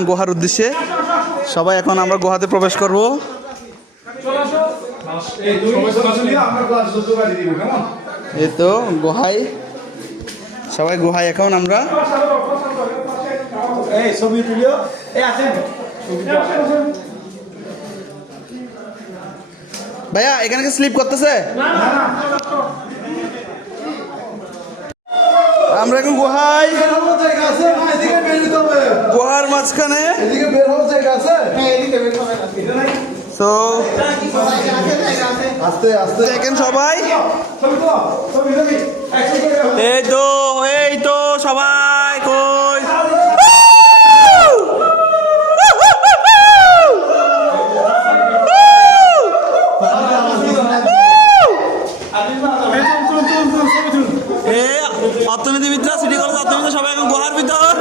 এখন গুহার উদ্দেশ্যে। সবাই এখন আমরা গুহাতে প্রবেশ করব। এই তো গুহায়, সবাই গুহায় এখন আমরা। ভাইয়া এখানে কি স্লিপ করতেছে? আমরা এখন গুহায়, গুহার মাঝখানে। তো দেখেন সবাই, এই তো সবাই কই অর্থনীতিবিদরা, সিটি কলেজ অর্থনীতি সবাই এখন গুহার ভিতর।